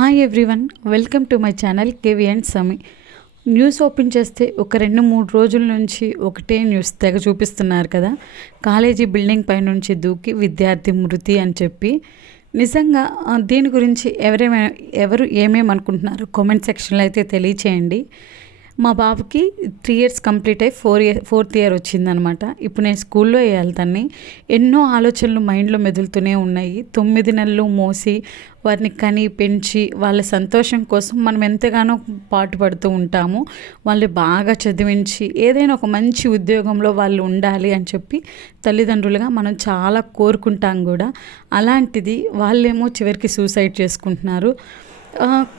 Hi everyone welcome to my channel KV and Sumi news open చేస్తే ఒక రెండు మూడు రోజుల నుంచి ఒకటే న్యూస్ తెగ చూపిస్తున్నారు కదా. కాలేజీ బిల్డింగ్ పై నుంచి దూకి విద్యార్థి మృతి అని చెప్పి. నిజంగా దీని గురించి ఎవరేమే ఎవరు ఏమేమి అనుకుంటున్నారు కామెంట్ సెక్షన్లో అయితే తెలియచేయండి. మా బాబుకి త్రీ ఇయర్స్ కంప్లీట్ అయ్యి ఫోర్ ఇయర్ ఫోర్త్ ఇయర్ వచ్చిందనమాట. ఇప్పుడు నేను స్కూల్లో వేయాలి తన్ని. ఎన్నో ఆలోచనలు మైండ్లో మెదులుతూనే ఉన్నాయి. తొమ్మిది నెలలు మోసి వారిని కని పెంచి వాళ్ళ సంతోషం కోసం మనం ఎంతగానో పాటుపడుతూ ఉంటాము. వాళ్ళు బాగా చదివించి ఏదైనా ఒక మంచి ఉద్యోగంలో వాళ్ళు ఉండాలి అని చెప్పి తల్లిదండ్రులుగా మనం చాలా కోరుకుంటాం కూడా. అలాంటిది వాళ్ళేమో చివరికి సూసైడ్ చేసుకుంటున్నారు.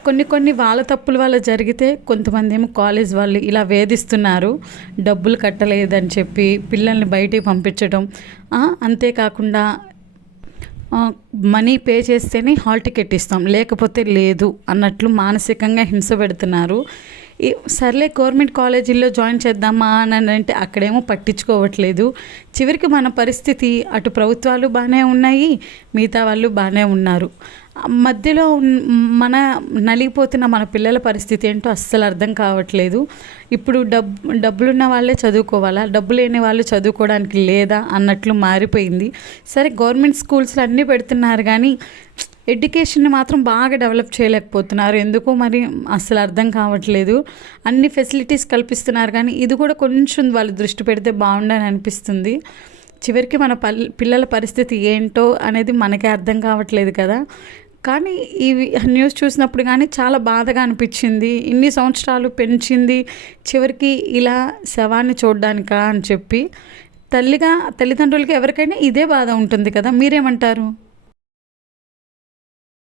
కొన్ని కొన్ని వాళ్ళ తప్పుల వల్ల జరిగితే కొంతమంది ఏమో కాలేజ్ వాళ్ళు ఇలా వేధిస్తున్నారు డబ్బులు కట్టలేదని చెప్పి పిల్లల్ని బయటికి పంపించడం అంతేకాకుండా మనీ పే చేస్తేనే హాల్ టికెట్ ఇస్తాం లేకపోతే లేదు అన్నట్లు మానసికంగా హింస పెడుతున్నారు. సర్లే గవర్నమెంట్ కాలేజీల్లో జాయిన్ చేద్దామా అని అంటే అక్కడేమో పట్టించుకోవట్లేదు. చివరికి మన పరిస్థితి అటు ప్రభుత్వాలు బాగానే ఉన్నాయి మిగతా వాళ్ళు బాగానే ఉన్నారు. మధ్యలో మన నలిగిపోతున్న మన పిల్లల పరిస్థితి ఏంటో అస్సలు అర్థం కావట్లేదు. ఇప్పుడు డబ్బు డబ్బులున్న వాళ్ళే చదువుకోవాలా? డబ్బు లేని వాళ్ళు చదువుకోవడానికి లేదా అన్నట్లు మారిపోయింది. సరే గవర్నమెంట్ స్కూల్స్లో అన్నీ పెడుతున్నారు కానీ ఎడ్యుకేషన్ని మాత్రం బాగా డెవలప్ చేయలేకపోతున్నారు. ఎందుకో మరి అసలు అర్థం కావట్లేదు. అన్ని ఫెసిలిటీస్ కల్పిస్తున్నారు కానీ ఇది కూడా కొంచెం వాళ్ళు దృష్టి పెడితే బాగుండని అనిపిస్తుంది. చివరికి మన పల్ పిల్లల పరిస్థితి ఏంటో అనేది మనకే అర్థం కావట్లేదు కదా. కానీ ఇవి న్యూస్ చూసినప్పుడు కానీ చాలా బాధగా అనిపించింది. ఇన్ని సంవత్సరాలు పెంచింది. చివరికి ఇలా శవాన్ని చూడడానికా అని చెప్పి తల్లిగా తల్లిదండ్రులకి ఎవరికైనా ఇదే బాధ ఉంటుంది కదా. మీరేమంటారు?